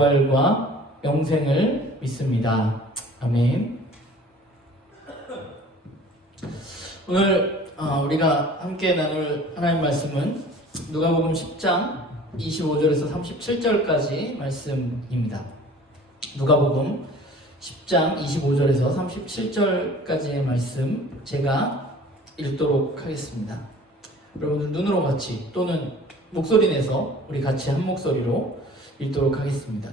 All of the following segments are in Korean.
부활과 영생을 믿습니다. 아멘. 오늘 우리가 함께 나눌 하나님 말씀은 누가복음 10장 25절에서 37절까지 말씀입니다. 누가복음 10장 25절에서 37절까지의 말씀 제가 읽도록 하겠습니다. 여러분들 눈으로 같이 또는 목소리 내서 우리 같이 한 목소리로 읽도록 하겠습니다.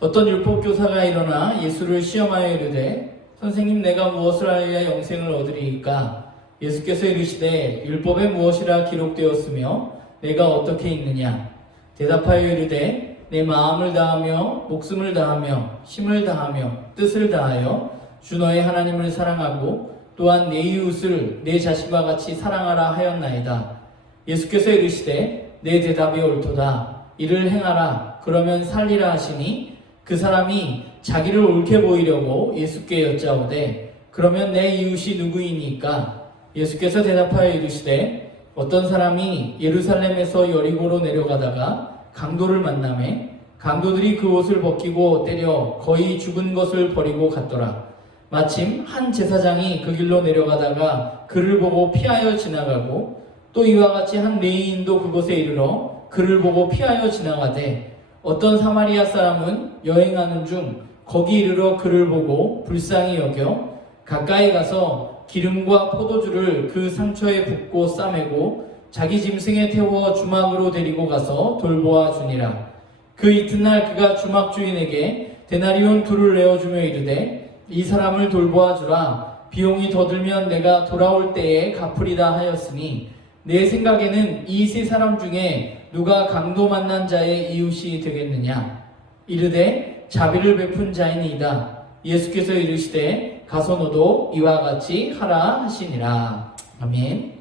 어떤 율법교사가 일어나 예수를 시험하여 이르되 선생님 내가 무엇을 하여야 영생을 얻으리이까? 예수께서 이르시되 율법에 무엇이라 기록되었으며 내가 어떻게 읽느냐? 대답하여 이르되 내 마음을 다하며 목숨을 다하며 힘을 다하며 뜻을 다하여 주 너의 하나님을 사랑하고 또한 내 이웃을 내 자신과 같이 사랑하라 하였나이다. 예수께서 이르시되 내 대답이 옳도다. 이를 행하라. 그러면 살리라 하시니 그 사람이 자기를 옳게 보이려고 예수께 여짜오되 그러면 내 이웃이 누구이니까? 예수께서 대답하여 이르시되 어떤 사람이 예루살렘에서 여리고로 내려가다가 강도를 만나매 강도들이 그 옷을 벗기고 때려 거의 죽은 것을 버리고 갔더라. 마침 한 제사장이 그 길로 내려가다가 그를 보고 피하여 지나가고 또 이와 같이 한 레위인도 그곳에 이르러 그를 보고 피하여 지나가되 어떤 사마리아 사람은 여행하는 중 거기 이르러 그를 보고 불쌍히 여겨 가까이 가서 기름과 포도주를 그 상처에 붓고 싸매고 자기 짐승에 태워 주막으로 데리고 가서 돌보아 주니라. 그 이튿날 그가 주막 주인에게 데나리온 둘을 내어주며 이르되 이 사람을 돌보아 주라. 비용이 더 들면 내가 돌아올 때에 갚으리다 하였으니 내 생각에는 이 세 사람 중에 누가 강도 만난 자의 이웃이 되겠느냐? 이르되 자비를 베푼 자이니이다. 예수께서 이르시되 가서 너도 이와 같이 하라 하시니라. 아멘.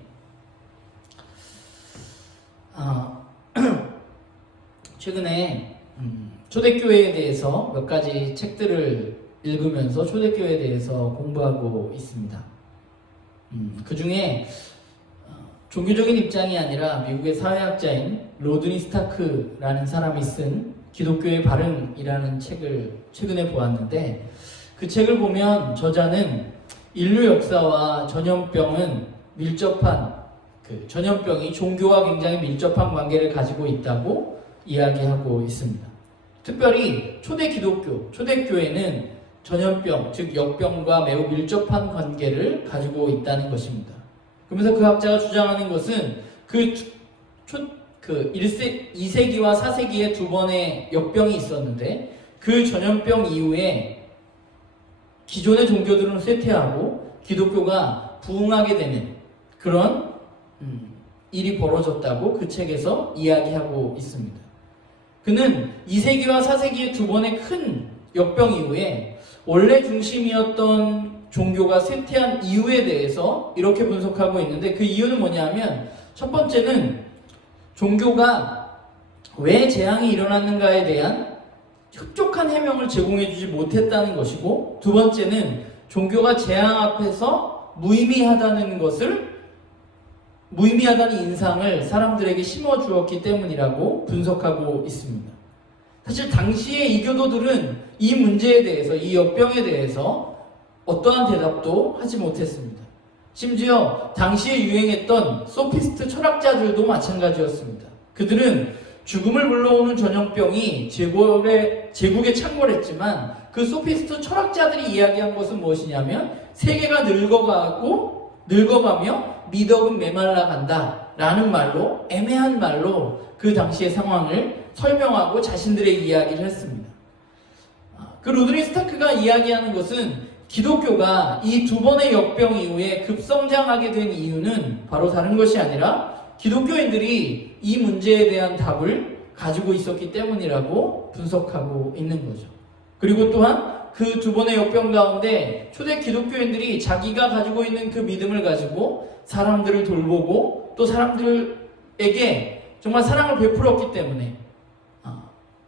최근에 초대교회에 대해서 몇 가지 책들을 읽으면서 초대교회에 대해서 공부하고 있습니다. 그 중에 종교적인 입장이 아니라 미국의 사회학자인 로드니 스타크라는 사람이 쓴 기독교의 발음이라는 책을 최근에 보았는데 그 책을 보면 저자는 인류 역사와 전염병은 전염병이 종교와 굉장히 밀접한 관계를 가지고 있다고 이야기하고 있습니다. 특별히 초대 기독교, 초대교회는 전염병, 즉 역병과 매우 밀접한 관계를 가지고 있다는 것입니다. 그러면서 그 학자가 주장하는 것은 2세기와 4세기에 두 번의 역병이 있었는데 그 전염병 이후에 기존의 종교들은 쇠퇴하고 기독교가 부흥하게 되는 그런 일이 벌어졌다고 그 책에서 이야기하고 있습니다. 그는 2세기와 4세기의 두 번의 큰 역병 이후에 원래 중심이었던 종교가 쇠퇴한 이유에 대해서 이렇게 분석하고 있는데 그 이유는 뭐냐면 첫 번째는 종교가 왜 재앙이 일어났는가에 대한 흡족한 해명을 제공해주지 못했다는 것이고 두 번째는 종교가 재앙 앞에서 무의미하다는 인상을 사람들에게 심어주었기 때문이라고 분석하고 있습니다. 사실 당시의 이교도들은 이 문제에 대해서, 이 역병에 대해서 어떠한 대답도 하지 못했습니다. 심지어 당시에 유행했던 소피스트 철학자들도 마찬가지였습니다. 그들은 죽음을 불러오는 전염병이 제국에 창궐했지만 그 소피스트 철학자들이 이야기한 것은 무엇이냐면 세계가 늙어가며 미덕은 메말라간다 라는 말로, 애매한 말로 그 당시의 상황을 설명하고 자신들의 이야기를 했습니다. 그 로드니 스타크가 이야기하는 것은 기독교가 이 두 번의 역병 이후에 급성장하게 된 이유는 바로 다른 것이 아니라 기독교인들이 이 문제에 대한 답을 가지고 있었기 때문이라고 분석하고 있는 거죠. 그리고 또한 그 두 번의 역병 가운데 초대 기독교인들이 자기가 가지고 있는 그 믿음을 가지고 사람들을 돌보고 또 사람들에게 정말 사랑을 베풀었기 때문에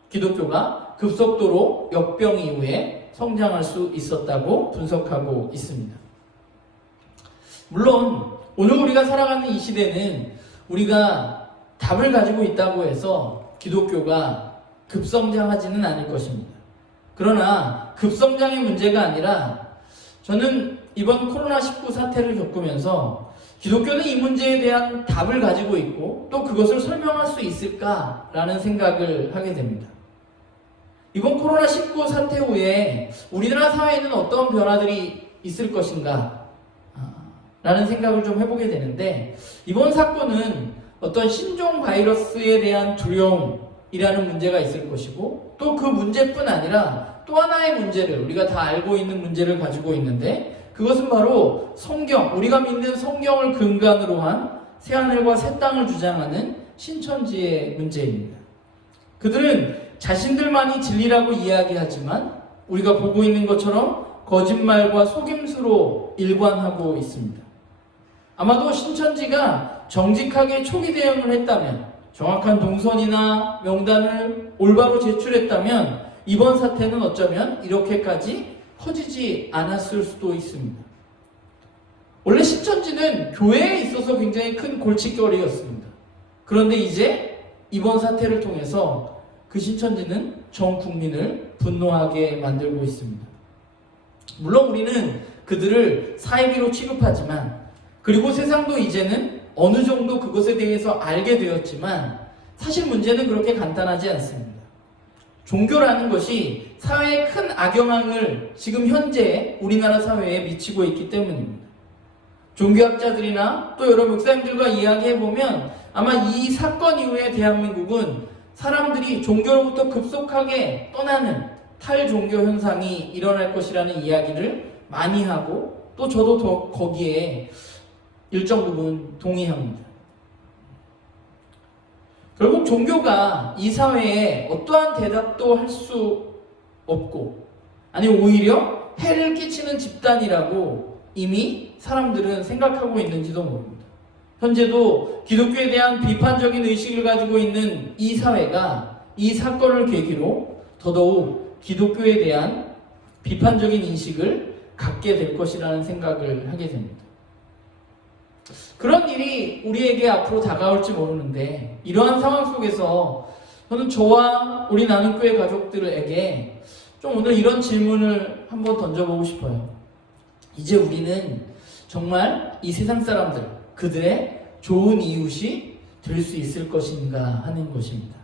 기독교가 급속도로 역병 이후에 성장할 수 있었다고 분석하고 있습니다. 물론 오늘 우리가 살아가는 이 시대는 우리가 답을 가지고 있다고 해서 기독교가 급성장하지는 않을 것입니다. 그러나 급성장의 문제가 아니라 저는 이번 코로나19 사태를 겪으면서 기독교는 이 문제에 대한 답을 가지고 있고 또 그것을 설명할 수 있을까라는 생각을 하게 됩니다. 이번 코로나19 사태 후에 우리나라 사회에는 어떤 변화들이 있을 것인가 라는 생각을 좀 해보게 되는데, 이번 사건은 어떤 신종 바이러스에 대한 두려움이라는 문제가 있을 것이고 또 그 문제뿐 아니라 또 하나의 문제를, 우리가 다 알고 있는 문제를 가지고 있는데, 그것은 바로 성경, 우리가 믿는 성경을 근간으로 한 새하늘과 새 땅을 주장하는 신천지의 문제입니다. 그들은 자신들만이 진리라고 이야기하지만 우리가 보고 있는 것처럼 거짓말과 속임수로 일관하고 있습니다. 아마도 신천지가 정직하게 초기 대응을 했다면, 정확한 동선이나 명단을 올바로 제출했다면 이번 사태는 어쩌면 이렇게까지 커지지 않았을 수도 있습니다. 원래 신천지는 교회에 있어서 굉장히 큰 골칫거리였습니다. 그런데 이제 이번 사태를 통해서 그 신천지는 전 국민을 분노하게 만들고 있습니다. 물론 우리는 그들을 사이비로 취급하지만, 그리고 세상도 이제는 어느 정도 그것에 대해서 알게 되었지만, 사실 문제는 그렇게 간단하지 않습니다. 종교라는 것이 사회에 큰 악영향을 지금 현재 우리나라 사회에 미치고 있기 때문입니다. 종교학자들이나 또 여러 목사님들과 이야기해보면 아마 이 사건 이후에 대한민국은 사람들이 종교로부터 급속하게 떠나는 탈종교 현상이 일어날 것이라는 이야기를 많이 하고, 또 저도 더 거기에 일정 부분 동의합니다. 결국 종교가 이 사회에 어떠한 대답도 할 수 없고, 아니 오히려 해를 끼치는 집단이라고 이미 사람들은 생각하고 있는지도 모릅니다. 현재도 기독교에 대한 비판적인 의식을 가지고 있는 이 사회가 이 사건을 계기로 더더욱 기독교에 대한 비판적인 인식을 갖게 될 것이라는 생각을 하게 됩니다. 그런 일이 우리에게 앞으로 다가올지 모르는데, 이러한 상황 속에서 저는 저와 우리 나눔교회 가족들에게 좀 오늘 이런 질문을 한번 던져보고 싶어요. 이제 우리는 정말 이 세상 사람들, 그들의 좋은 이웃이 될 수 있을 것인가 하는 것입니다.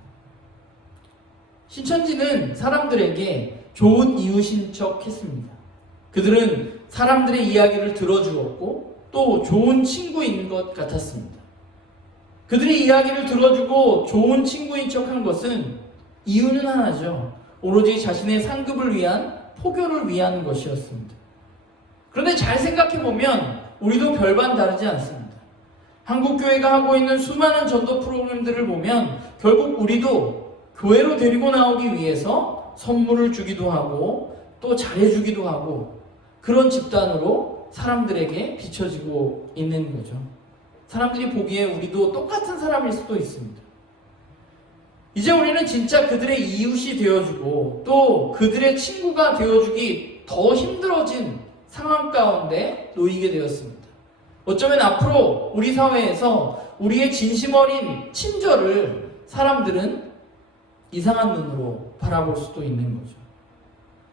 신천지는 사람들에게 좋은 이웃인 척 했습니다. 그들은 사람들의 이야기를 들어주었고 또 좋은 친구인 것 같았습니다. 그들의 이야기를 들어주고 좋은 친구인 척한 것은 이유는 하나죠. 오로지 자신의 상급을 위한, 포교를 위한 것이었습니다. 그런데 잘 생각해보면 우리도 별반 다르지 않습니다. 한국교회가 하고 있는 수많은 전도 프로그램들을 보면 결국 우리도 교회로 데리고 나오기 위해서 선물을 주기도 하고 또 잘해주기도 하고, 그런 집단으로 사람들에게 비춰지고 있는 거죠. 사람들이 보기에 우리도 똑같은 사람일 수도 있습니다. 이제 우리는 진짜 그들의 이웃이 되어주고 또 그들의 친구가 되어주기 더 힘들어진 상황 가운데 놓이게 되었습니다. 어쩌면 앞으로 우리 사회에서 우리의 진심 어린 친절을 사람들은 이상한 눈으로 바라볼 수도 있는 거죠.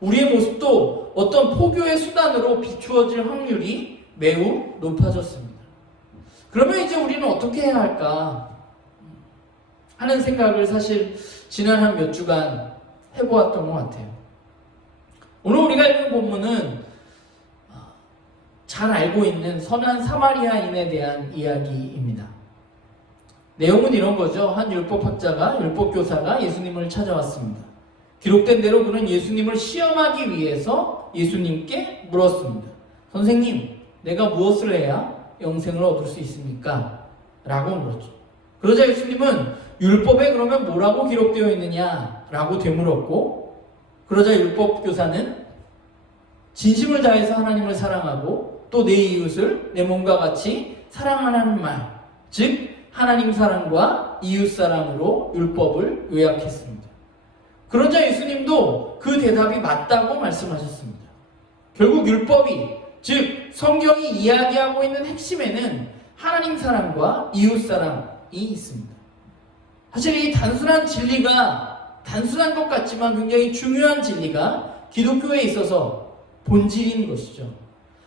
우리의 모습도 어떤 포교의 수단으로 비추어질 확률이 매우 높아졌습니다. 그러면 이제 우리는 어떻게 해야 할까 하는 생각을 사실 지난 한 몇 주간 해보았던 것 같아요. 오늘 우리가 읽은 본문은 잘 알고 있는 선한 사마리아인에 대한 이야기입니다. 내용은 이런 거죠. 한 율법학자가, 율법교사가 예수님을 찾아왔습니다. 기록된 대로 그는 예수님을 시험하기 위해서 예수님께 물었습니다. 선생님, 내가 무엇을 해야 영생을 얻을 수 있습니까? 라고 물었죠. 그러자 예수님은 율법에 그러면 뭐라고 기록되어 있느냐? 라고 되물었고, 그러자 율법교사는 진심을 다해서 하나님을 사랑하고 또 내 이웃을 내 몸과 같이 사랑하라는 말, 즉 하나님 사랑과 이웃 사랑으로 율법을 요약했습니다. 그러자 예수님도 그 대답이 맞다고 말씀하셨습니다. 결국 율법이, 즉 성경이 이야기하고 있는 핵심에는 하나님 사랑과 이웃 사랑이 있습니다. 사실 이 단순한 진리가 단순한 것 같지만 굉장히 중요한 진리가 기독교에 있어서 본질인 것이죠.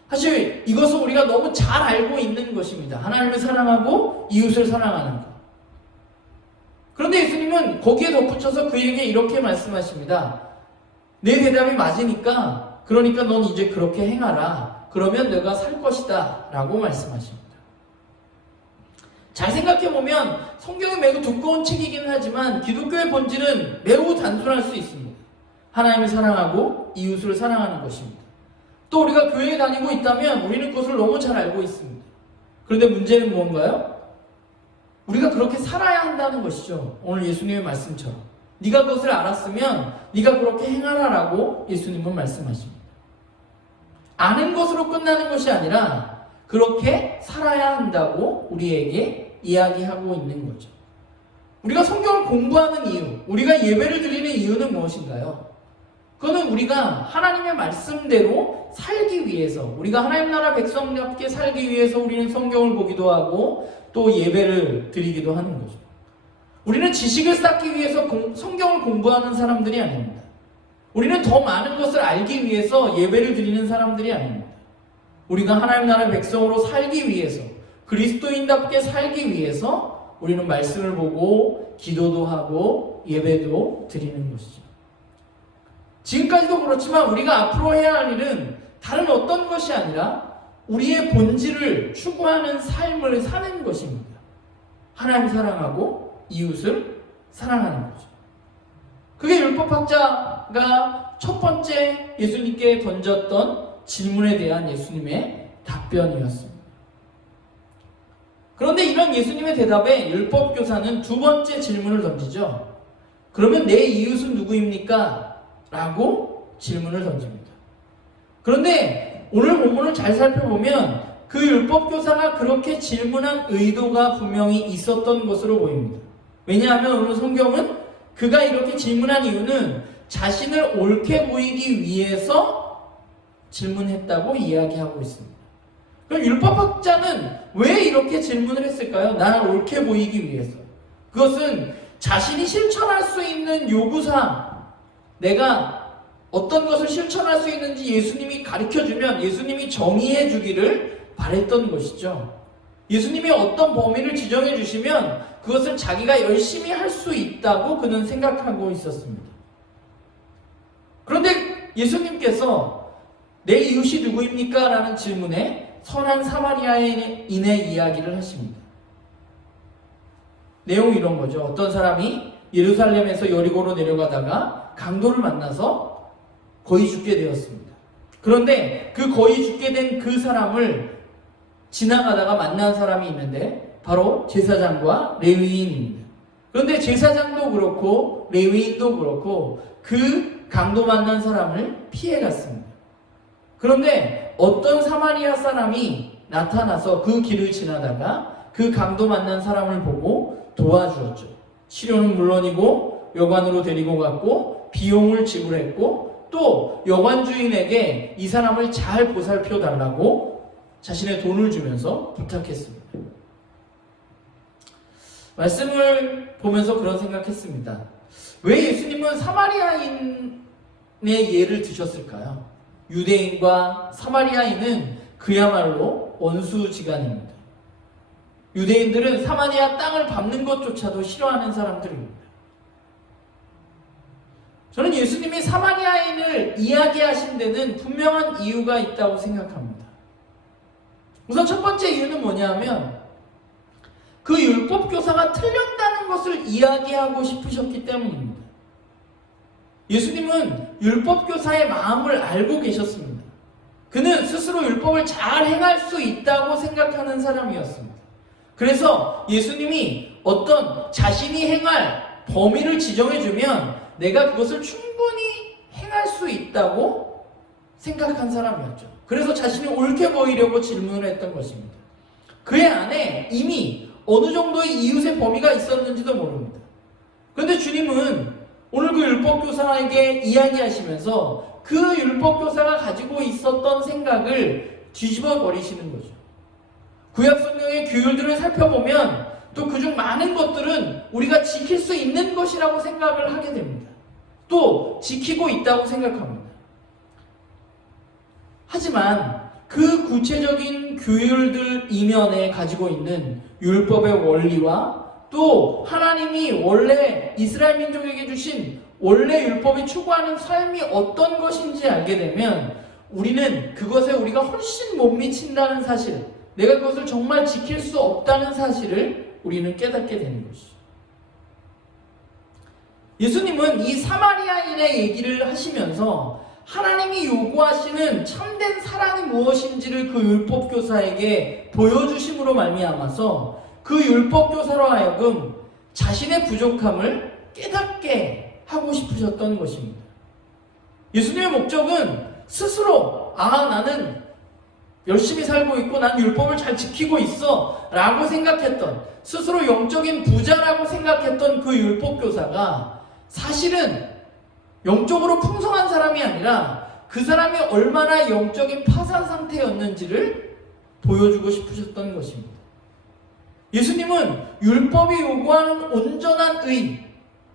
사실 이것은 우리가 너무 잘 알고 있는 것입니다. 하나님을 사랑하고 이웃을 사랑하는 것. 그런데 예수님은 거기에 덧붙여서 그에게 이렇게 말씀하십니다. 내 대답이 맞으니까 그러니까 넌 이제 그렇게 행하라. 그러면 내가 살 것이다 라고 말씀하십니다. 잘 생각해보면 성경이 매우 두꺼운 책이긴 하지만 기독교의 본질은 매우 단순할 수 있습니다. 하나님을 사랑하고 이웃을 사랑하는 것입니다. 또 우리가 교회에 다니고 있다면 우리는 그것을 너무 잘 알고 있습니다. 그런데 문제는 뭔가요? 우리가 그렇게 살아야 한다는 것이죠. 오늘 예수님의 말씀처럼 네가 그것을 알았으면 네가 그렇게 행하라라고 예수님은 말씀하십니다. 아는 것으로 끝나는 것이 아니라 그렇게 살아야 한다고 우리에게 이야기하고 있는 거죠. 우리가 성경을 공부하는 이유, 우리가 예배를 드리는 이유는 무엇인가요? 그거는 우리가 하나님의 말씀대로 살기 위해서, 우리가 하나님 나라 백성답게 살기 위해서 우리는 성경을 보기도 하고 또 예배를 드리기도 하는 거죠. 우리는 지식을 쌓기 위해서 성경을 공부하는 사람들이 아닙니다. 우리는 더 많은 것을 알기 위해서 예배를 드리는 사람들이 아닙니다. 우리가 하나님 나라 백성으로 살기 위해서, 그리스도인답게 살기 위해서 우리는 말씀을 보고 기도도 하고 예배도 드리는 것이죠. 지금까지도 그렇지만 우리가 앞으로 해야 할 일은 다른 어떤 것이 아니라 우리의 본질을 추구하는 삶을 사는 것입니다. 하나님 사랑하고 이웃을 사랑하는 거죠. 그게 율법학자가 첫 번째 예수님께 던졌던 질문에 대한 예수님의 답변이었습니다. 그런데 이런 예수님의 대답에 율법교사는 두 번째 질문을 던지죠. 그러면 내 이웃은 누구입니까? 라고 질문을 던집니다. 그런데 오늘 본문을 잘 살펴보면 그 율법교사가 그렇게 질문한 의도가 분명히 있었던 것으로 보입니다. 왜냐하면 오늘 성경은 그가 이렇게 질문한 이유는 자신을 옳게 보이기 위해서 질문했다고 이야기하고 있습니다. 그럼 율법학자는 왜 이렇게 질문을 했을까요? 나를 옳게 보이기 위해서. 그것은 자신이 실천할 수 있는 요구사항, 내가 어떤 것을 실천할 수 있는지 예수님이 가르쳐주면 예수님이 정의해 주기를 바랬던 것이죠. 예수님이 어떤 범위를 지정해 주시면 그것을 자기가 열심히 할 수 있다고 그는 생각하고 있었습니다. 그런데 예수님께서 내 이웃이 누구입니까? 라는 질문에 선한 사마리아인의 이야기를 하십니다. 내용이 이런 거죠. 어떤 사람이 예루살렘에서 여리고로 내려가다가 강도를 만나서 거의 죽게 되었습니다. 그런데 그 거의 죽게 된 그 사람을 지나가다가 만난 사람이 있는데 바로 제사장과 레위인입니다. 그런데 제사장도 그렇고 레위인도 그렇고 그 강도 만난 사람을 피해갔습니다. 그런데 어떤 사마리아 사람이 나타나서 그 길을 지나다가 그 강도 만난 사람을 보고 도와주었죠. 치료는 물론이고 여관으로 데리고 갔고 비용을 지불했고 또 여관 주인에게 이 사람을 잘 보살펴 달라고 자신의 돈을 주면서 부탁했습니다. 말씀을 보면서 그런 생각했습니다. 왜 예수님은 사마리아인의 예를 드셨을까요? 유대인과 사마리아인은 그야말로 원수지간입니다. 유대인들은 사마리아 땅을 밟는 것조차도 싫어하는 사람들입니다. 저는 예수님이 사마리아인을 이야기하신 데는 분명한 이유가 있다고 생각합니다. 우선 첫 번째 이유는 뭐냐면 그 율법교사가 틀렸다는 것을 이야기하고 싶으셨기 때문입니다. 예수님은 율법교사의 마음을 알고 계셨습니다. 그는 스스로 율법을 잘 행할 수 있다고 생각하는 사람이었습니다. 그래서 예수님이 어떤 자신이 행할 범위를 지정해주면 내가 그것을 충분히 행할 수 있다고 생각한 사람이었죠. 그래서 자신이 옳게 보이려고 질문을 했던 것입니다. 그의 안에 이미 어느 정도의 이웃의 범위가 있었는지도 모릅니다. 그런데 주님은 오늘 그 율법교사에게 이야기하시면서 그 율법교사가 가지고 있었던 생각을 뒤집어 버리시는 거죠. 구약 성경의 규율들을 살펴보면 또 그중 많은 것들은 우리가 지킬 수 있는 것이라고 생각을 하게 됩니다. 또 지키고 있다고 생각합니다. 하지만 그 구체적인 규율들 이면에 가지고 있는 율법의 원리와 또 하나님이 원래 이스라엘 민족에게 주신 원래 율법이 추구하는 삶이 어떤 것인지 알게 되면 우리는 그것에 우리가 훨씬 못 미친다는 사실, 내가 그것을 정말 지킬 수 없다는 사실을 우리는 깨닫게 되는 것이죠. 예수님은 이 사마리아인의 얘기를 하시면서 하나님이 요구하시는 참된 사랑이 무엇인지를 그 율법교사에게 보여주심으로 말미암아서 그 율법교사로 하여금 자신의 부족함을 깨닫게 하고 싶으셨던 것입니다. 예수님의 목적은 스스로 나는 열심히 살고 있고 난 율법을 잘 지키고 있어 라고 생각했던, 스스로 영적인 부자라고 생각했던 그 율법교사가 사실은 영적으로 풍성한 사람이 아니라 그 사람이 얼마나 영적인 파산 상태였는지를 보여주고 싶으셨던 것입니다. 예수님은 율법이 요구하는 온전한 의,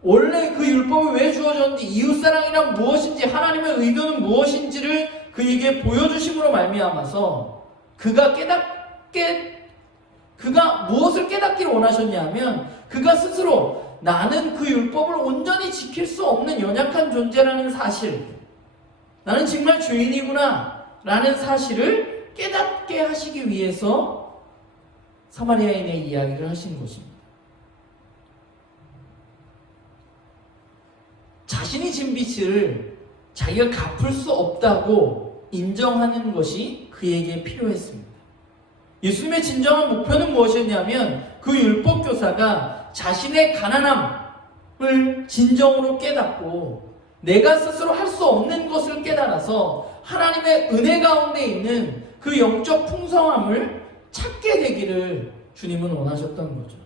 원래 그 율법이 왜 주어졌는지, 이웃사랑이란 무엇인지, 하나님의 의도는 무엇인지를 그에게 보여주심으로 말미암아서 그가 무엇을 깨닫기를 원하셨냐면 그가 스스로 나는 그 율법을 온전히 지킬 수 없는 연약한 존재라는 사실, 나는 정말 죄인이구나 라는 사실을 깨닫게 하시기 위해서 사마리아인의 이야기를 하신 것입니다. 자신이 진 빚을 자기가 갚을 수 없다고 인정하는 것이 그에게 필요했습니다. 예수님의 진정한 목표는 무엇이었냐면 그 율법교사가 자신의 가난함을 진정으로 깨닫고 내가 스스로 할 수 없는 것을 깨달아서 하나님의 은혜 가운데 있는 그 영적 풍성함을 찾게 되기를 주님은 원하셨던 거죠.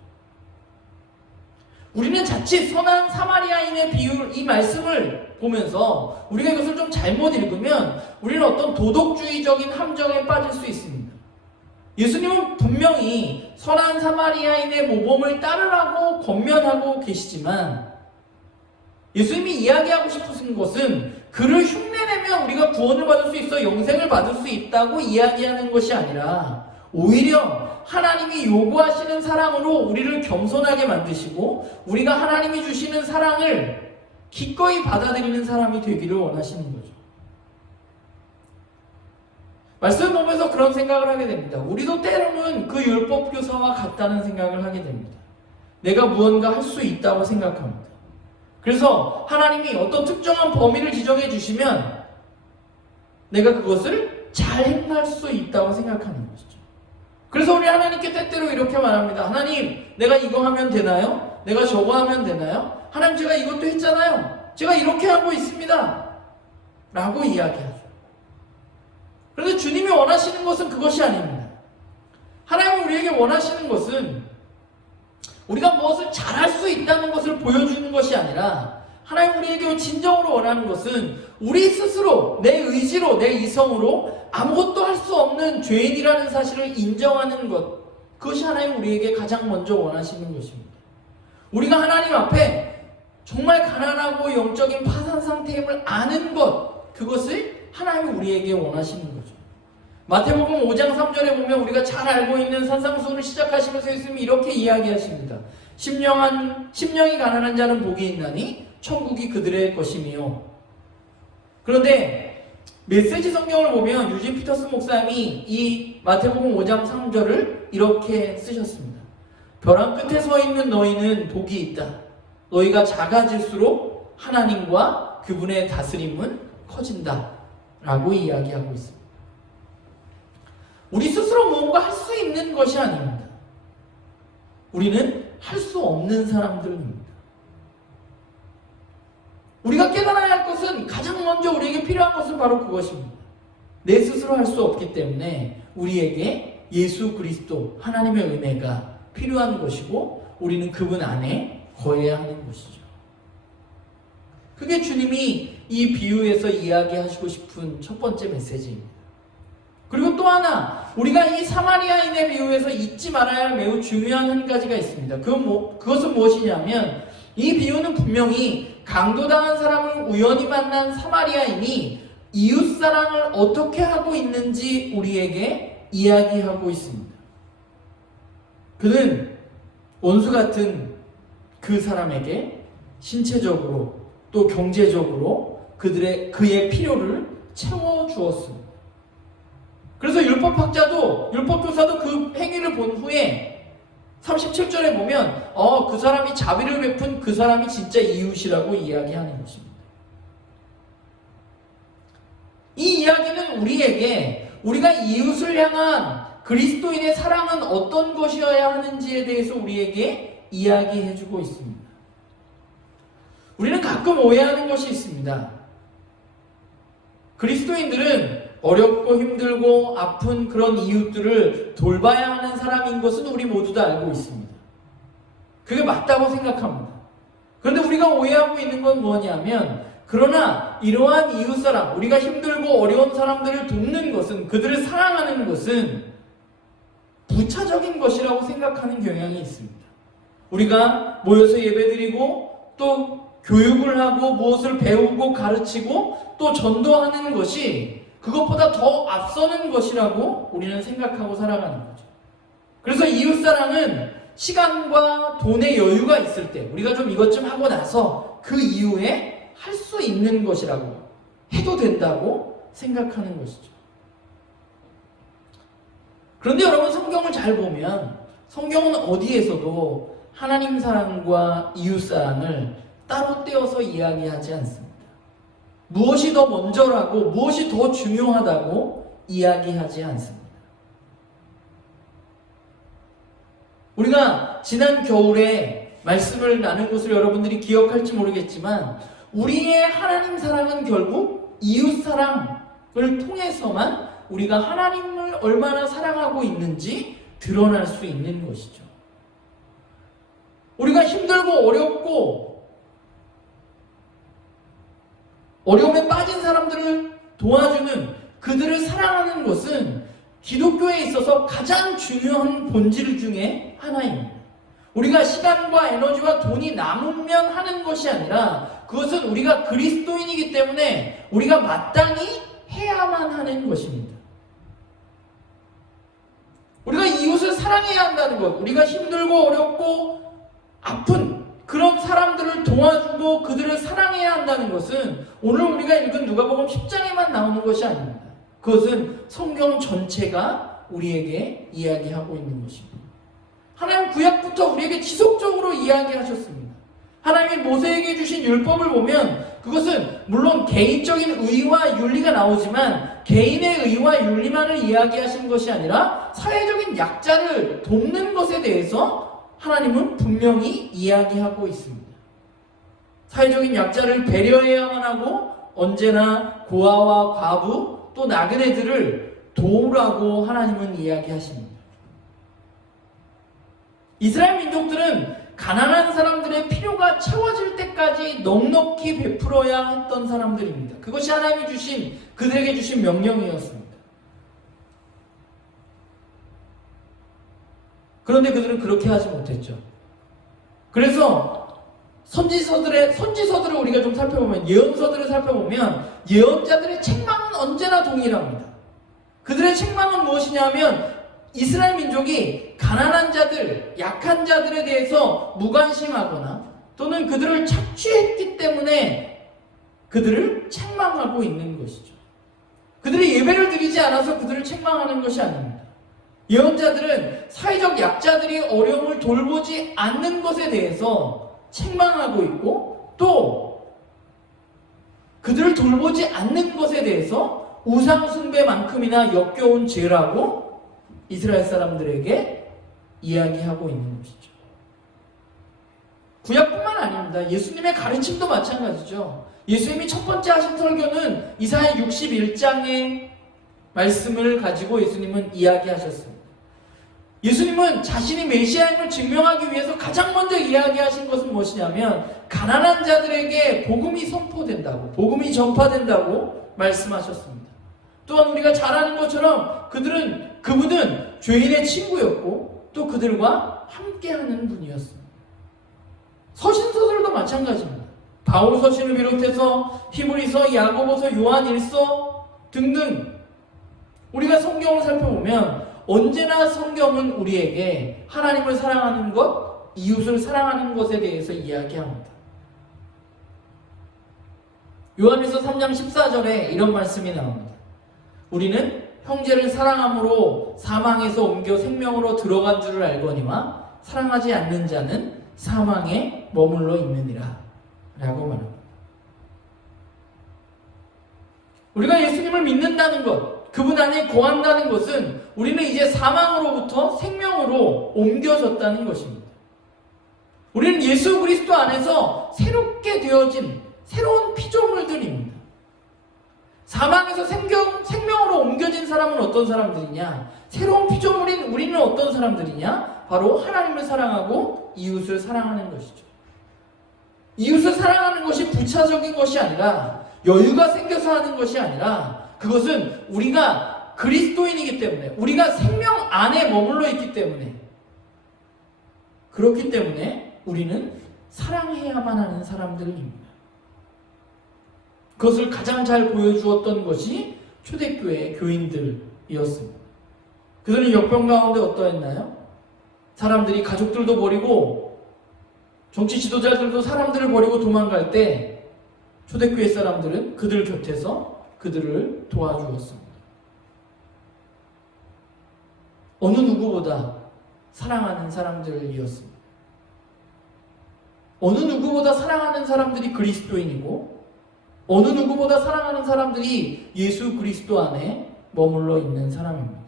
우리는 자칫 선한 사마리아인의 비율, 이 말씀을 보면서 우리가 이것을 좀 잘못 읽으면 우리는 어떤 도덕주의적인 함정에 빠질 수 있습니다. 예수님은 분명히 선한 사마리아인의 모범을 따르라고 권면하고 계시지만 예수님이 이야기하고 싶으신 것은 그를 흉내내면 우리가 구원을 받을 수 있어 영생을 받을 수 있다고 이야기하는 것이 아니라 오히려 하나님이 요구하시는 사랑으로 우리를 겸손하게 만드시고 우리가 하나님이 주시는 사랑을 기꺼이 받아들이는 사람이 되기를 원하시는 거죠. 말씀을 보면서 그런 생각을 하게 됩니다. 우리도 때로는 그 율법교사와 같다는 생각을 하게 됩니다. 내가 무언가 할 수 있다고 생각합니다. 그래서 하나님이 어떤 특정한 범위를 지정해 주시면 내가 그것을 잘 행할 수 있다고 생각하는 것이죠. 그래서 우리 하나님께 때때로 이렇게 말합니다. 하나님, 내가 이거 하면 되나요? 내가 저거 하면 되나요? 하나님, 제가 이것도 했잖아요. 제가 이렇게 하고 있습니다. 라고 이야기하죠. 그런데 주님이 원하시는 것은 그것이 아닙니다. 하나님이 우리에게 원하시는 것은 우리가 무엇을 잘할 수 있다는 것을 보여주는 것이 아니라 하나님 우리에게 진정으로 원하는 것은 우리 스스로 내 의지로 내 이성으로 아무것도 할 수 없는 죄인이라는 사실을 인정하는 것, 그것이 하나님 우리에게 가장 먼저 원하시는 것입니다. 우리가 하나님 앞에 정말 가난하고 영적인 파산 상태임을 아는 것, 그것을 하나님이 우리에게 원하시는 거죠. 마태복음 5장 3절에 보면 우리가 잘 알고 있는 산상수훈을 시작하시면서 예수님이 이렇게 이야기하십니다. 심령이 가난한 자는 복이 있나니 천국이 그들의 것이며. 그런데 메시지 성경을 보면 유진 피터스 목사님이 이 마태복음 5장 3절을 이렇게 쓰셨습니다. 벼랑 끝에 서 있는 너희는 복이 있다. 너희가 작아질수록 하나님과 그분의 다스림은 커진다. 라고 이야기하고 있습니다. 우리 스스로 무언가 할 수 있는 것이 아닙니다. 우리는 할 수 없는 사람들입니다. 우리가 깨달아야 할 것은 가장 먼저 우리에게 필요한 것은 바로 그것입니다. 내 스스로 할 수 없기 때문에 우리에게 예수 그리스도 하나님의 은혜가 필요한 것이고 우리는 그분 안에 거해야 하는 것이죠. 그게 주님이 이 비유에서 이야기하시고 싶은 첫 번째 메시지입니다. 그리고 또 하나, 우리가 이 사마리아인의 비유에서 잊지 말아야 할 매우 중요한 한 가지가 있습니다. 그것은 무엇이냐면 이 비유는 분명히 강도당한 사람을 우연히 만난 사마리아인이 이웃사랑을 어떻게 하고 있는지 우리에게 이야기하고 있습니다. 그는 원수 같은 그 사람에게 신체적으로 또 경제적으로 그의 필요를 채워주었습니다. 그래서 율법교사도 그 행위를 본 후에 37절에 보면 그 사람이 자비를 베푼 그 사람이 진짜 이웃이라고 이야기하는 것입니다. 이 이야기는 우리에게 우리가 이웃을 향한 그리스도인의 사랑은 어떤 것이어야 하는지에 대해서 우리에게 이야기해주고 있습니다. 우리는 가끔 오해하는 것이 있습니다. 그리스도인들은 어렵고 힘들고 아픈 그런 이웃들을 돌봐야 하는 사람인 것은 우리 모두 다 알고 있습니다. 그게 맞다고 생각합니다. 그런데 우리가 오해하고 있는 건 뭐냐면, 그러나 이러한 이웃사랑, 우리가 힘들고 어려운 사람들을 돕는 것은, 그들을 사랑하는 것은 부차적인 것이라고 생각하는 경향이 있습니다. 우리가 모여서 예배드리고 또 교육을 하고 무엇을 배우고 가르치고 또 전도하는 것이 그것보다 더 앞서는 것이라고 우리는 생각하고 살아가는 거죠. 그래서 이웃사랑은 시간과 돈의 여유가 있을 때 우리가 좀 이것 좀 하고 나서 그 이후에 할 수 있는 것이라고, 해도 된다고 생각하는 것이죠. 그런데 여러분, 성경을 잘 보면 성경은 어디에서도 하나님 사랑과 이웃 사랑을 따로 떼어서 이야기하지 않습니다. 무엇이 더 먼저라고, 무엇이 더 중요하다고 이야기하지 않습니다. 우리가 지난 겨울에 말씀을 나눈 것을 여러분들이 기억할지 모르겠지만, 우리의 하나님 사랑은 결국 이웃 사랑을 통해서만 우리가 하나님을 얼마나 사랑하고 있는지 드러날 수 있는 것이죠. 우리가 힘들고 어렵고 어려움에 빠진 사람들을 도와주는, 그들을 사랑하는 것은 기독교에 있어서 가장 중요한 본질 중에 하나입니다. 우리가 시간과 에너지와 돈이 남으면 하는 것이 아니라, 그것은 우리가 그리스도인이기 때문에 우리가 마땅히 해야만 하는 것입니다. 우리가 이웃을 사랑해야 한다는 것, 우리가 힘들고 어렵고 아픈 그런 사람들을 도와주고 그들을 사랑해야 한다는 것은 오늘 우리가 읽은 누가복음 10장에만 나오는 것이 아닙니다. 그것은 성경 전체가 우리에게 이야기하고 있는 것입니다. 하나님 구약부터 우리에게 지속적으로 이야기하셨습니다. 하나님이 모세에게 주신 율법을 보면 그것은 물론 개인적인 의와 윤리가 나오지만 개인의 의와 윤리만을 이야기하신 것이 아니라 사회적인 약자를 돕는 것에 대해서 하나님은 분명히 이야기하고 있습니다. 사회적인 약자를 배려해야만 하고 언제나 고아와 과부 또 나그네들을 도우라고 하나님은 이야기하십니다. 이스라엘 민족들은 가난한 사람들의 필요가 채워질 때까지 넉넉히 베풀어야 했던 사람들입니다. 그것이 하나님이 그들에게 주신 명령이었습니다. 그런데 그들은 그렇게 하지 못했죠. 그래서 선지서들을 우리가 좀 살펴보면, 예언서들을 살펴보면 예언자들의 책망은 언제나 동일합니다. 그들의 책망은 무엇이냐면, 이스라엘 민족이 가난한 자들, 약한 자들에 대해서 무관심하거나 또는 그들을 착취했기 때문에 그들을 책망하고 있는 것이죠. 그들이 예배를 드리지 않아서 그들을 책망하는 것이 아닙니다. 예언자들은 사회적 약자들이 어려움을 돌보지 않는 것에 대해서 책망하고 있고, 또 그들을 돌보지 않는 것에 대해서 우상숭배만큼이나 역겨운 죄라고 이스라엘 사람들에게 이야기하고 있는 것이죠. 구약뿐만 아닙니다. 예수님의 가르침도 마찬가지죠. 예수님이 첫 번째 하신 설교는 이사야 61장의 말씀을 가지고 예수님은 이야기하셨습니다. 예수님은 자신이 메시아임을 증명하기 위해서 가장 먼저 이야기하신 것은 무엇이냐면, 가난한 자들에게 복음이 선포된다고, 복음이 전파된다고 말씀하셨습니다. 또한 우리가 잘 아는 것처럼 그분은 죄인의 친구였고 또 그들과 함께하는 분이었습니다. 서신서들도 마찬가지입니다. 바울 서신을 비롯해서 히브리서, 야고보서, 요한일서 등등 우리가 성경을 살펴보면 언제나 성경은 우리에게 하나님을 사랑하는 것, 이웃을 사랑하는 것에 대해서 이야기합니다. 요한일서 3장 14절에 이런 말씀이 나옵니다. 우리는 형제를 사랑함으로 사망에서 옮겨 생명으로 들어간 줄을 알거니와 사랑하지 않는 자는 사망에 머물러 있느니라 라고 말합니다. 우리가 예수님을 믿는다는 것, 그분 안에 거한다는 것은 우리는 이제 사망으로부터 생명으로 옮겨졌다는 것입니다. 우리는 예수 그리스도 안에서 새롭게 되어진 새로운 피조물들입니다. 사망에서 생명으로 옮겨진 사람은 어떤 사람들이냐? 새로운 피조물인 우리는 어떤 사람들이냐? 바로 하나님을 사랑하고 이웃을 사랑하는 것이죠. 이웃을 사랑하는 것이 부차적인 것이 아니라 여유가 생겨서 하는 것이 아니라 그것은 우리가 그리스도인이기 때문에 우리가 생명 안에 머물러 있기 때문에 그렇기 때문에 우리는 사랑해야만 하는 사람들입니다. 그것을 가장 잘 보여주었던 것이 초대교회 교인들이었습니다. 그들은 역병 가운데 어떠했나요? 사람들이 가족들도 버리고 정치 지도자들도 사람들을 버리고 도망갈 때 초대교회 사람들은 그들 곁에서 그들을 도와주었습니다. 어느 누구보다 사랑하는 사람들이었습니다. 어느 누구보다 사랑하는 사람들이 그리스도인이고 어느 누구보다 사랑하는 사람들이 예수 그리스도 안에 머물러 있는 사람입니다.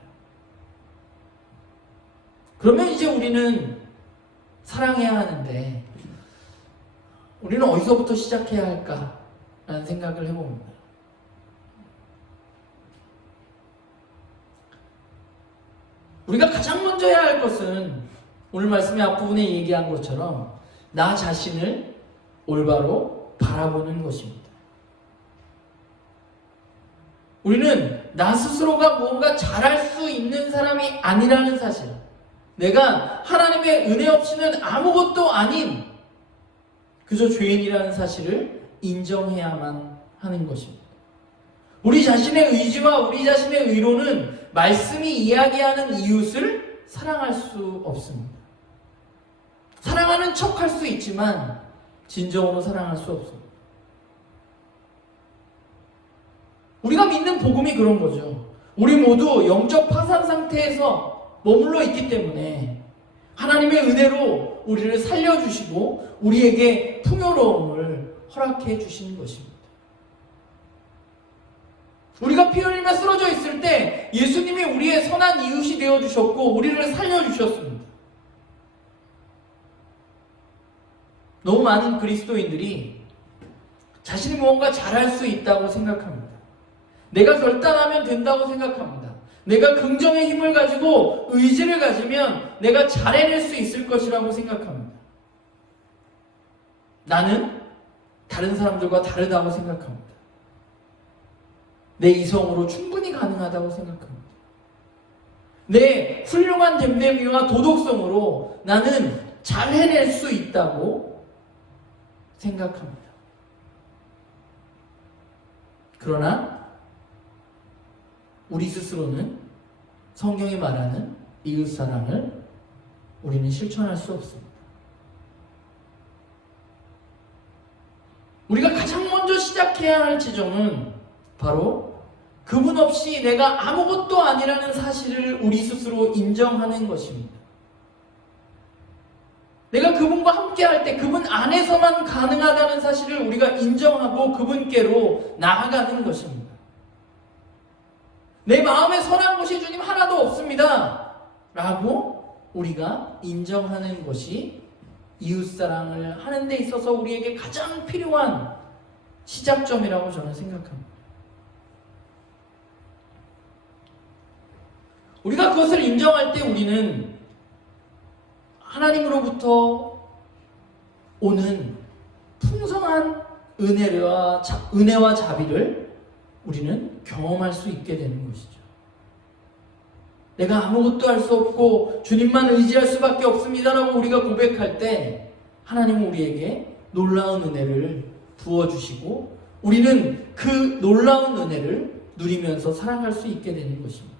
그러면 이제 우리는 사랑해야 하는데 우리는 어디서부터 시작해야 할까라는 생각을 해봅니다. 우리가 가장 먼저 해야 할 것은 오늘 말씀의 앞부분에 얘기한 것처럼 나 자신을 올바로 바라보는 것입니다. 우리는 나 스스로가 무언가 잘할 수 있는 사람이 아니라는 사실, 내가 하나님의 은혜 없이는 아무것도 아닌 그저 죄인이라는 사실을 인정해야만 하는 것입니다. 우리 자신의 의지와 우리 자신의 의로는 말씀이 이야기하는 이웃을 사랑할 수 없습니다. 사랑하는 척 할 수 있지만 진정으로 사랑할 수 없습니다. 우리가 믿는 복음이 그런 거죠. 우리 모두 영적 파산 상태에서 머물러 있기 때문에 하나님의 은혜로 우리를 살려주시고 우리에게 풍요로움을 허락해 주신 것입니다. 우리가 피 흘리며 쓰러져 있을 때 예수님이 우리의 선한 이웃이 되어주셨고 우리를 살려주셨습니다. 너무 많은 그리스도인들이 자신이 무언가 잘할 수 있다고 생각합니다. 내가 결단하면 된다고 생각합니다. 내가 긍정의 힘을 가지고 의지를 가지면 내가 잘 해낼 수 있을 것이라고 생각합니다. 나는 다른 사람들과 다르다고 생각합니다. 내 이성으로 충분히 가능하다고 생각합니다. 내 훌륭한 됨됨이와 도덕성으로 나는 잘 해낼 수 있다고 생각합니다. 그러나 우리 스스로는 성경이 말하는 이웃사랑을 우리는 실천할 수 없습니다. 우리가 가장 먼저 시작해야 할 지점은 바로 그분 없이 내가 아무것도 아니라는 사실을 우리 스스로 인정하는 것입니다. 내가 그분과 함께 할 때 그분 안에서만 가능하다는 사실을 우리가 인정하고 그분께로 나아가는 것입니다. 내 마음에 선한 것이 주님 하나도 없습니다 라고 우리가 인정하는 것이 이웃사랑을 하는 데 있어서 우리에게 가장 필요한 시작점이라고 저는 생각합니다. 우리가 그것을 인정할 때 우리는 하나님으로부터 오는 풍성한 은혜와 자비를 우리는 경험할 수 있게 되는 것이죠. 내가 아무것도 할 수 없고 주님만 의지할 수밖에 없습니다라고 우리가 고백할 때 하나님은 우리에게 놀라운 은혜를 부어주시고 우리는 그 놀라운 은혜를 누리면서 살아갈 수 있게 되는 것입니다.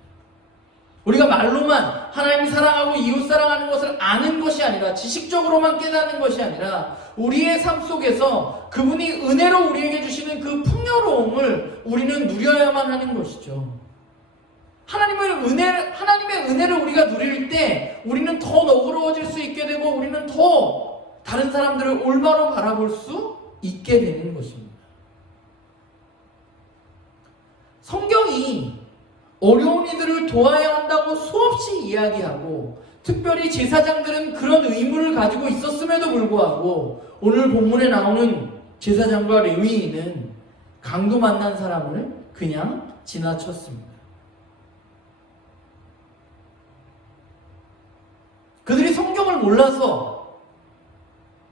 우리가 말로만 하나님이 사랑하고 이웃 사랑하는 것을 아는 것이 아니라 지식적으로만 깨닫는 것이 아니라 우리의 삶 속에서 그분이 은혜로 우리에게 주시는 그 풍요로움을 우리는 누려야만 하는 것이죠. 하나님의 은혜를 우리가 누릴 때 우리는 더 너그러워질 수 있게 되고 우리는 더 다른 사람들을 올바로 바라볼 수 있게 되는 것입니다. 성경이 어려운 이들을 도와야 한다고 수없이 이야기하고 특별히 제사장들은 그런 의무를 가지고 있었음에도 불구하고 오늘 본문에 나오는 제사장과 레위인은 강도 만난 사람을 그냥 지나쳤습니다. 그들이 성경을 몰라서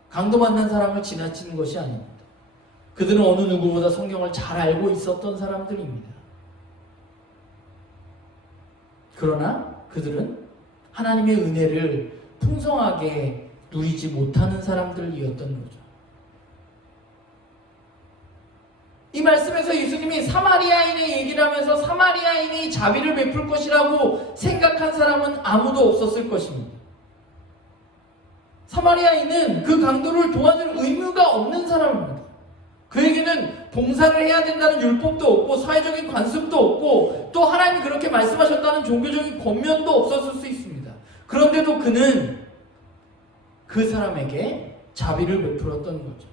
강도 만난 사람을 지나치는 것이 아닙니다. 그들은 어느 누구보다 성경을 잘 알고 있었던 사람들입니다. 그러나 그들은 하나님의 은혜를 풍성하게 누리지 못하는 사람들이었던 거죠. 이 말씀에서 예수님이 사마리아인의 얘기를 하면서 사마리아인이 자비를 베풀 것이라고 생각한 사람은 아무도 없었을 것입니다. 사마리아인은 그 강도를 도와줄 의무가 없는 사람입니다. 그에게는 봉사를 해야 된다는 율법도 없고 사회적인 관습도 없고 또 하나님이 그렇게 말씀하셨다는 종교적인 권면도 없었을 수 있습니다. 그런데도 그는 그 사람에게 자비를 베풀었던 거죠.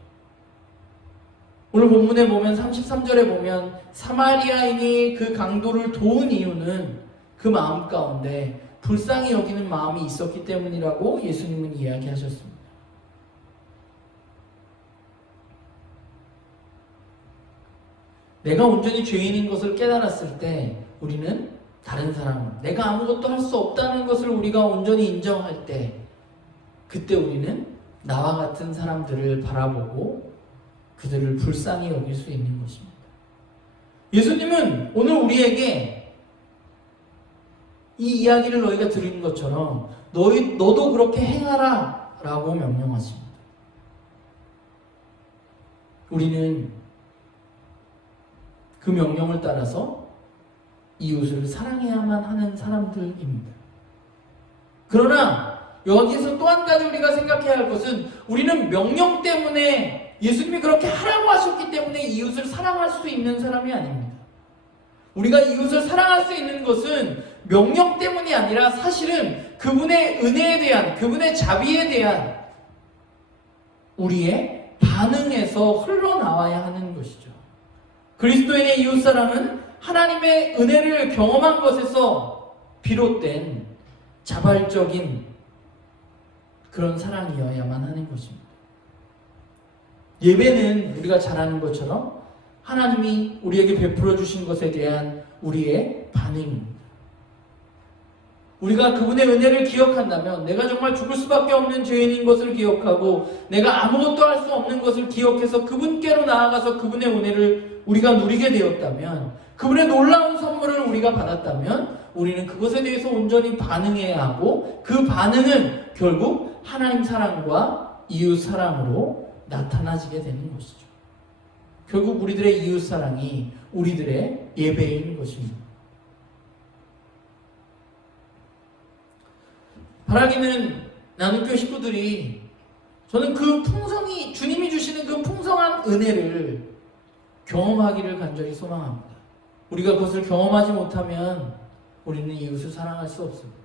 오늘 본문에 보면 33절에 보면 사마리아인이 그 강도를 도운 이유는 그 마음 가운데 불쌍히 여기는 마음이 있었기 때문이라고 예수님은 이야기하셨습니다. 내가 온전히 죄인인 것을 깨달았을 때 우리는 다른 사람, 내가 아무것도 할 수 없다는 것을 우리가 온전히 인정할 때 그때 우리는 나와 같은 사람들을 바라보고 그들을 불쌍히 여길 수 있는 것입니다. 예수님은 오늘 우리에게 이 이야기를 너희가 들은 것처럼 너도 그렇게 행하라 라고 명령하십니다. 우리는 그 명령을 따라서 이웃을 사랑해야만 하는 사람들입니다. 그러나 여기서 또 한 가지 우리가 생각해야 할 것은 우리는 명령 때문에 예수님이 그렇게 하라고 하셨기 때문에 이웃을 사랑할 수 있는 사람이 아닙니다. 우리가 이웃을 사랑할 수 있는 것은 명령 때문이 아니라 사실은 그분의 은혜에 대한, 그분의 자비에 대한 우리의 반응에서 흘러나와야 하는 것이죠. 그리스도인의 이웃사랑은 하나님의 은혜를 경험한 것에서 비롯된 자발적인 그런 사랑이어야만 하는 것입니다. 예배는 우리가 잘 아는 것처럼 하나님이 우리에게 베풀어 주신 것에 대한 우리의 반응입니다. 우리가 그분의 은혜를 기억한다면 내가 정말 죽을 수밖에 없는 죄인인 것을 기억하고 내가 아무것도 할 수 없는 것을 기억해서 그분께로 나아가서 그분의 은혜를 우리가 누리게 되었다면 그분의 놀라운 선물을 우리가 받았다면 우리는 그것에 대해서 온전히 반응해야 하고 그 반응은 결국 하나님 사랑과 이웃 사랑으로 나타나지게 되는 것이죠. 결국 우리들의 이웃 사랑이 우리들의 예배인 것입니다. 바라기는 나눔교회 식구들이 저는 그 풍성이 주님이 주시는 그 풍성한 은혜를 경험하기를 간절히 소망합니다. 우리가 그것을 경험하지 못하면 우리는 이웃을 사랑할 수 없습니다.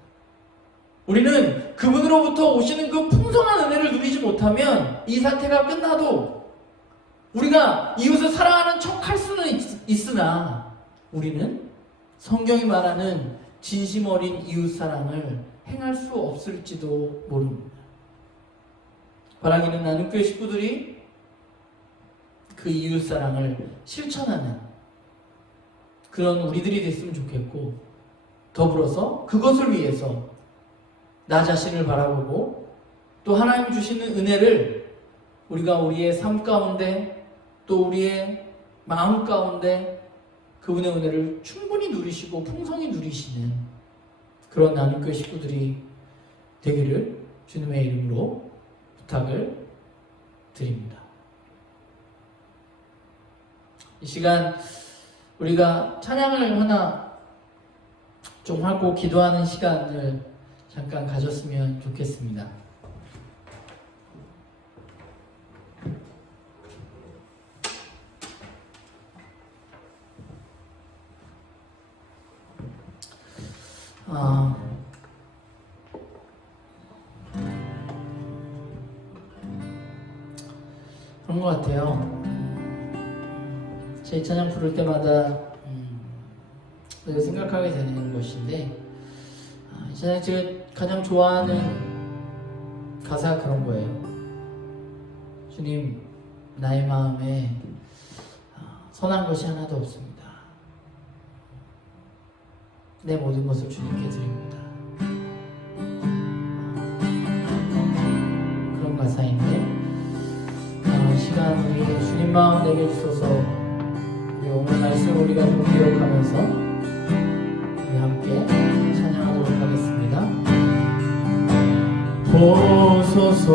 우리는 그분으로부터 오시는 그 풍성한 은혜를 누리지 못하면 이 사태가 끝나도 우리가 이웃을 사랑하는 척 할 수는 있으나 우리는 성경이 말하는 진심 어린 이웃 사랑을 행할 수 없을지도 모릅니다. 바라기는 나눔교회 식구들이 그 이웃 사랑을 실천하는 그런 우리들이 됐으면 좋겠고 더불어서 그것을 위해서 나 자신을 바라보고 또 하나님 주시는 은혜를 우리가 우리의 삶 가운데 또 우리의 마음 가운데 그분의 은혜를 충분히 누리시고 풍성히 누리시는 그런 나눔교회 식구들이 되기를 주님의 이름으로 부탁을 드립니다. 이 시간 우리가 찬양을 하나 좀 하고 기도하는 시간을 잠깐 가졌으면 좋겠습니다. 그런 것 같아요. 제 찬양 부를 때마다 늘 생각하게 되는 것인데, 이 찬양 제가 가장 좋아하는 가사가 그런 거예요. 주님, 나의 마음에 선한 것이 하나도 없습니다. 내 모든 것을 주님께 드립니다. 그런 가사인데, 이 시간 우리 주님 마음 내게 주셔서 우리 오늘 말씀 우리가 좀 기억하면서 우리 함께 찬양하도록 하겠습니다. 보소서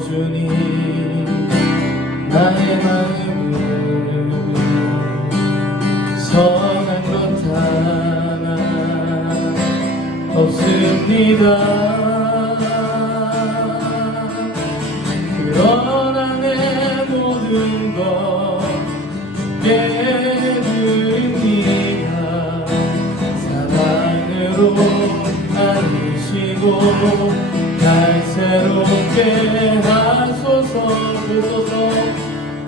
주님 나의 마음을 선한 것 하나 없습니다. 그러나 내 모든 것 주께 드립니다. 사랑으로 안으시고 날 새롭게 하소서.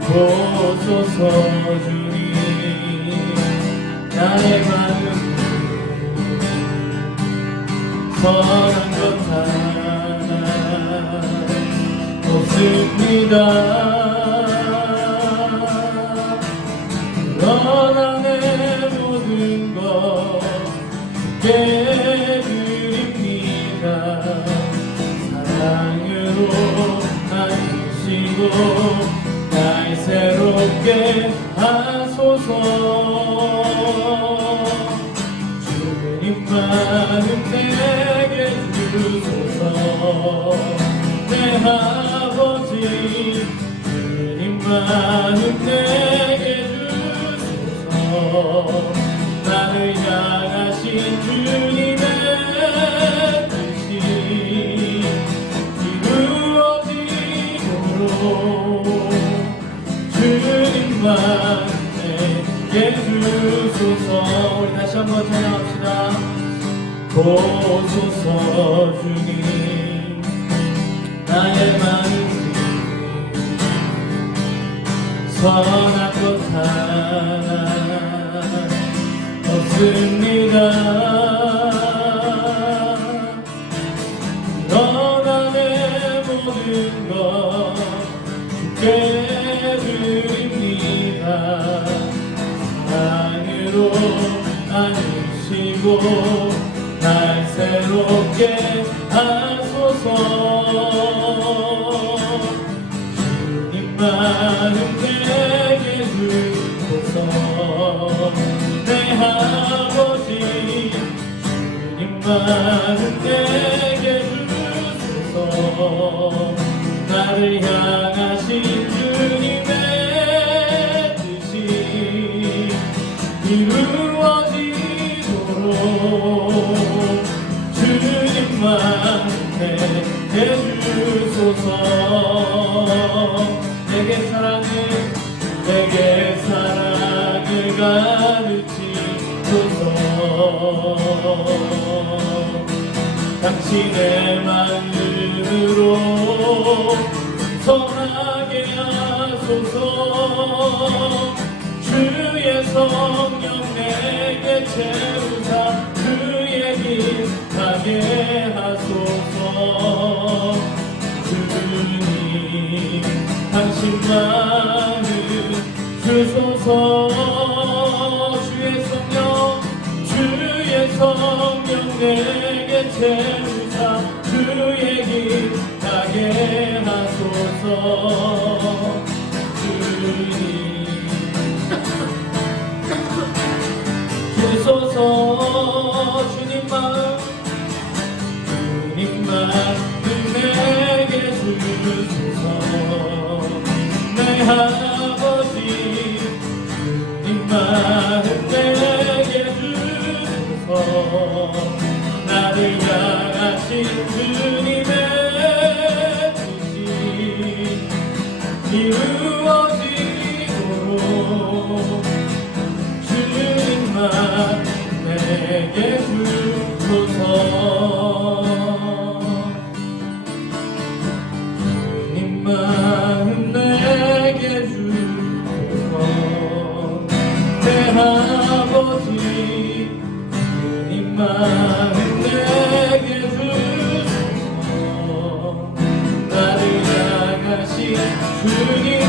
보소서 주님 나의 마음을 선한 것 하나 없습니다. 그러나 내 모든 것 주께 드립니다. 사랑으로 안으시고 날 새롭게 하소서. 주님 마음 내게 주소서. 내 아버지 주님 마음 내게 주소서. 나를 향하신 주님의 뜻이 이루어지도록 주님만 내게 주소서. 우리 다시 한번 찬양합시다. 보소서 주님 나의 마음을 선한 것 하나 없습니다. 너나 내 모든 것 주께 드립니다. 사랑으로 안으시고 날 새롭게 하소서. 주님 마음 내게 주소서. 내 아버지 주님 마음 내게 주소서. 나를 향하신 주님의 뜻이 이루어지도록 주님만 내게 주소서. 내게 사랑을 가르치소서. 당신의 마음으로 선하게 하소서. 주의 성령 내게 채우사 주의 길 가게 하소서. 주님 당신 마음 주소서. 주의 성령 내게 채우사 주의 길 가게 하소서. 주님 주소서. 주님 마음 내게 주소서. 내 아버지 내게 주소서. 주님 마음 내게 주소서. 내 아버지 주님 마음 내게 주소서. 나를 향하신 주님의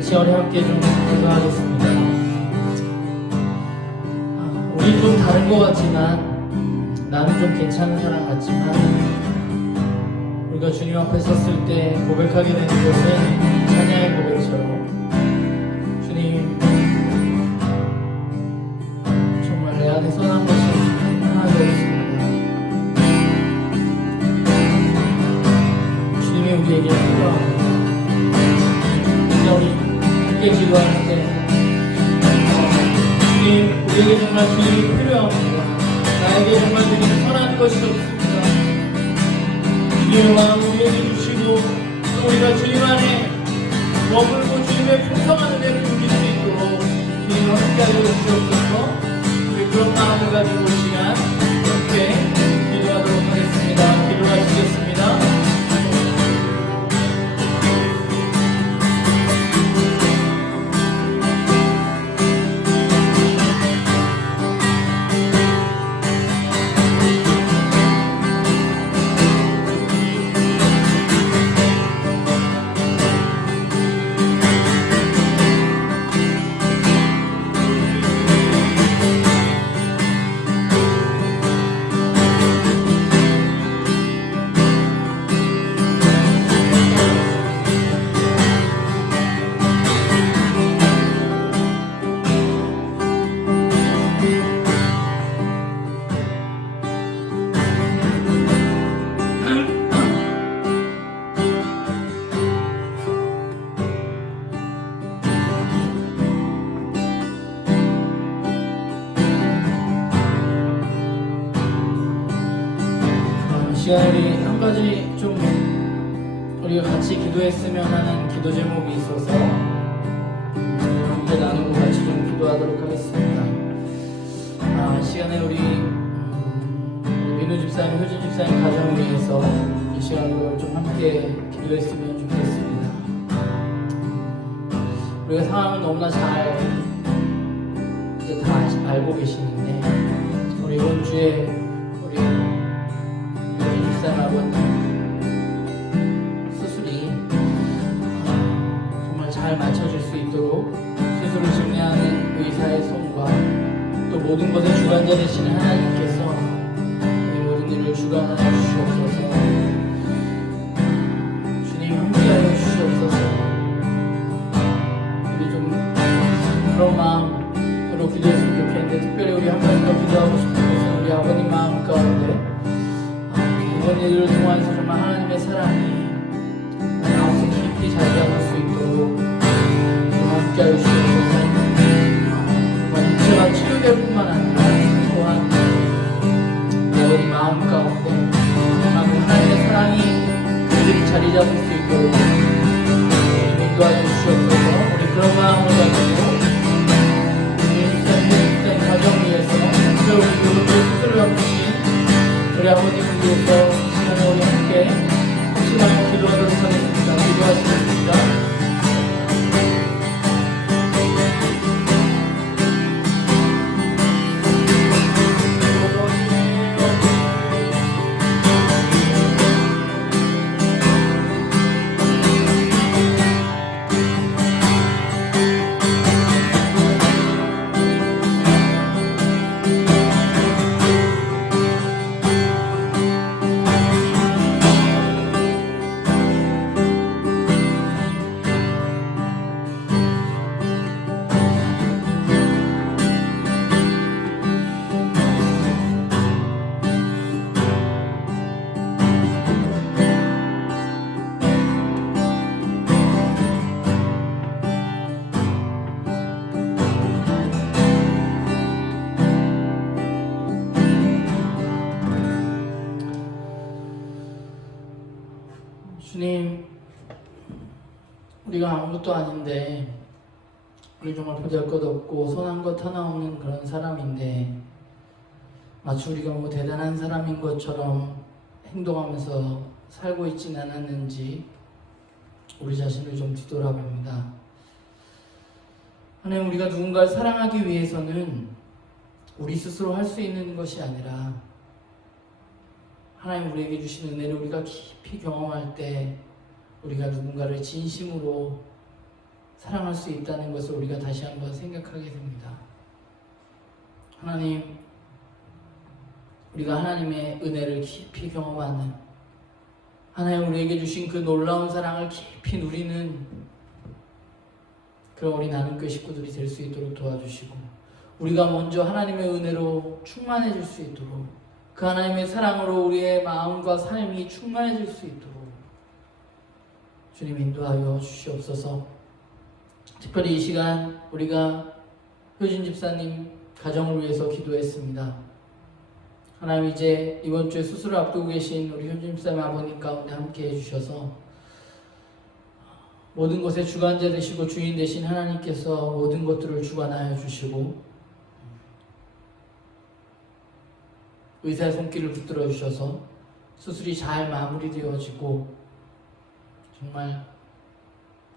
시간에 함께 좀 기도하겠습니다. 우리 좀 다른 것 같지만, 나는 좀 괜찮은 사람 같지만, 우리가 주님 앞에 섰을 때 고백하게 되는 것은 찬양의 고백처럼, 주님 정말 내 안에 선한 것이 하나도 없습니다. 주님이 우리에게 필요합니다. 우리 함께 기도할 때 주님, 우리에게 정말 주님이 필요합니다. 나에게 정말 주님 선한 것이 없습니다. 주님의 마음 우리에게 주시고, 또 우리가 주님 안에 머물고 주님의 풍성한 은혜를 누릴 수 있도록 주님 함께하여 주시옵소서. 우리 그런 마음을 가지고 이 시간 함께 기도하도록 하겠습니다. 기도하시겠습니다. 시간 우리 한 가지 좀 우리가 같이 기도했으면 하는 기도 제목이 있어서 함께 나누고 같이 좀 기도하도록 하겠습니다. 시간에 우리 민우 집사님, 효진 집사님 가정을 위해서 이 시간으로 좀 함께 기도했으면 좋겠습니다. 우리가 상황을 너무나 잘 이제 다 알고 계시는데, 우리 이번 주에 우리 아버님 수술이 정말 잘 맞춰질 수 있도록 수술을 진행하는 의사의 손과 또 모든 것의 주관자 되시는 하나님께서 이 모든 일을 주관하여 주시옵소서. 주님 함께하여 주시옵소서. 우리 좀 그런 마음으로 기도했으면 좋겠는데, 특별히 우리 한 가지 더 기도하고 싶은 것은 우리 아버님 마음 가운데 이번 일을 통해서 정말 하나님의 사랑이 마음속 깊이 자리 잡을 수 있도록 함께하여 주시옵소서. 정말 육체가 치유될 뿐만 아니라 또한 아버님 마음 가운데 정말 하나님의 사랑이 그들이 자리 잡을 수 있도록 인도하여 주시옵소서. 우리 그런 마음을 가지고 우리 목사님 가정을 위해서 특별히 우리 교회의 수술을 앞두신 우리 아버님을 위해서 시간에 우리 함께 시간을 기도하도록 하겠습니다. 기도하시겠습니다. 주님, 우리가 아무것도 아닌데 우리 정말 보잘것없고 선한 것 하나 없는 그런 사람인데 마치 우리가 뭐 대단한 사람인 것처럼 행동하면서 살고 있진 않았는지 우리 자신을 좀 뒤돌아봅니다. 하나님, 우리가 누군가를 사랑하기 위해서는 우리 스스로 할 수 있는 것이 아니라 하나님 우리에게 주신 은혜를 우리가 깊이 경험할 때 우리가 누군가를 진심으로 사랑할 수 있다는 것을 우리가 다시 한번 생각하게 됩니다. 하나님, 우리가 하나님의 은혜를 깊이 경험하는, 하나님 우리에게 주신 그 놀라운 사랑을 깊이 누리는 그런 우리 나눔교회 식구들이 될 수 있도록 도와주시고, 우리가 먼저 하나님의 은혜로 충만해질 수 있도록, 그 하나님의 사랑으로 우리의 마음과 삶이 충만해질 수 있도록 주님 인도하여 주시옵소서. 특별히 이 시간 우리가 효진 집사님 가정을 위해서 기도했습니다. 하나님, 이제 이번 주에 수술을 앞두고 계신 우리 효진 집사님 아버님 가운데 함께 해주셔서 모든 것의 주관자 되시고 주인 되신 하나님께서 모든 것들을 주관하여 주시고 의사의 손길을 붙들어 주셔서 수술이 잘 마무리되어지고 정말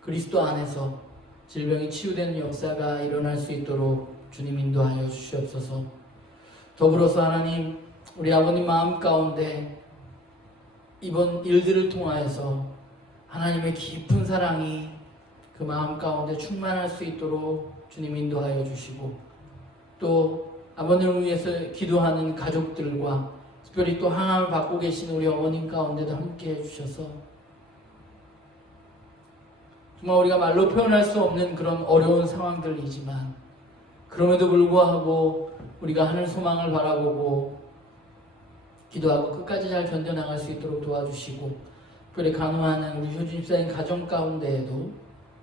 그리스도 안에서 질병이 치유되는 역사가 일어날 수 있도록 주님 인도하여 주시옵소서. 더불어서 하나님, 우리 아버님 마음 가운데 이번 일들을 통하여서 하나님의 깊은 사랑이 그 마음 가운데 충만할 수 있도록 주님 인도하여 주시고, 또 아버님을 위해서 기도하는 가족들과 특별히 또 항암을 받고 계신 우리 어머님 가운데도 함께 해주셔서 정말 우리가 말로 표현할 수 없는 그런 어려운 상황들이지만 그럼에도 불구하고 우리가 하늘 소망을 바라보고 기도하고 끝까지 잘 견뎌나갈 수 있도록 도와주시고, 특별히 간호하는 우리 효진 집사님 가정 가운데에도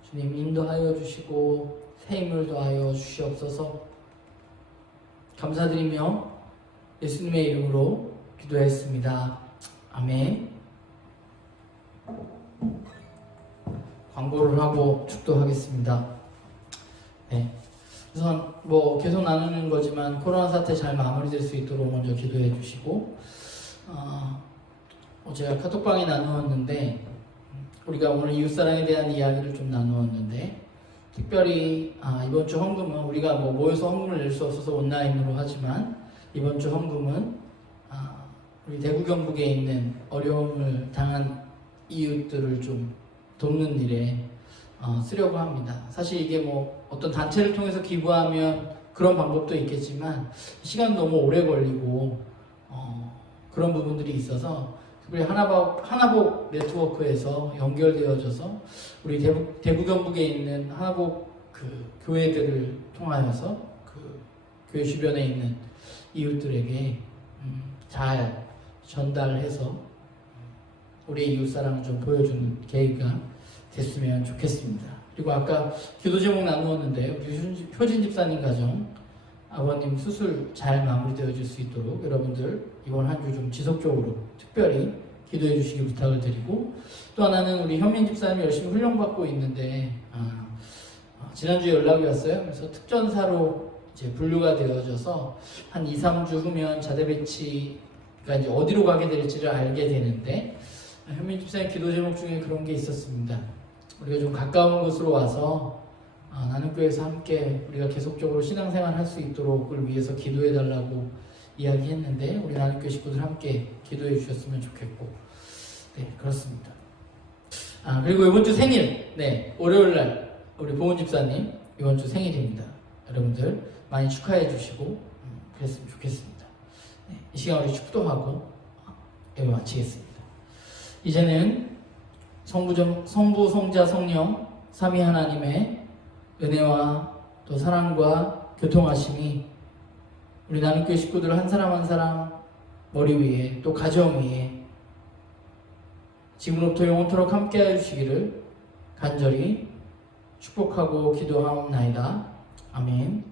주님 인도하여 주시고 새 힘을 더하여 주시옵소서. 감사드리며 예수님의 이름으로 기도했습니다. 아멘. 광고를 하고 축도하겠습니다. 네. 우선 계속 나누는 거지만 코로나 사태 잘 마무리될 수 있도록 먼저 기도해 주시고, 제가 카톡방에 나누었는데 우리가 오늘 이웃사랑에 대한 이야기를 좀 나누었는데, 특별히 이번 주 헌금은 우리가 모여서 헌금을 낼 수 없어서 온라인으로 하지만 이번 주 헌금은 우리 대구 경북에 있는 어려움을 당한 이웃들을 좀 돕는 일에 쓰려고 합니다. 사실 이게 어떤 단체를 통해서 기부하면 그런 방법도 있겠지만 시간이 너무 오래 걸리고 그런 부분들이 있어서 특별히 하나복 네트워크에서 연결되어져서 우리 대구 경북에 있는 하나복 그 교회들을 통하여서 그 교회 주변에 있는 이웃들에게 잘 전달해서 우리의 이웃사랑을 좀 보여주는 계기가 됐으면 좋겠습니다. 그리고 아까 기도 제목 나누었는데요. 우리 효진 집사님 가정 아버님 수술 잘 마무리되어질 수 있도록 여러분들 이번 한 주 좀 지속적으로 특별히 기도해 주시기 부탁을 드리고, 또 하나는 우리 현민 집사님이 열심히 훈련받고 있는데 지난주에 연락이 왔어요. 그래서 특전사로 이제 분류가 되어져서 한 2, 3주 후면 자대 배치가 이제 어디로 가게 될지를 알게 되는데, 현민 집사님 기도 제목 중에 그런 게 있었습니다. 우리가 좀 가까운 곳으로 와서 나눔교회에서 함께 우리가 계속적으로 신앙생활 할 수 있도록을 위해서 기도해 달라고 이야기했는데 우리 나눔교회 식구들 함께 기도해 주셨으면 좋겠고, 네, 그렇습니다. 그리고 이번 주 생일, 네, 월요일날 우리 보은 집사님 이번 주 생일입니다. 여러분들 많이 축하해 주시고 그랬으면 좋겠습니다. 네, 이 시간 우리 축도하고 예배 마치겠습니다. 이제는 성부, 성자, 성령 삼위 하나님의 은혜와 또 사랑과 교통하심이 우리 나눔교회 식구들 한 사람 한 사람 머리 위에 또 가정 위에 지금부터 영원토록 함께하여 주시기를 간절히 축복하고 기도하옵나이다. 아멘.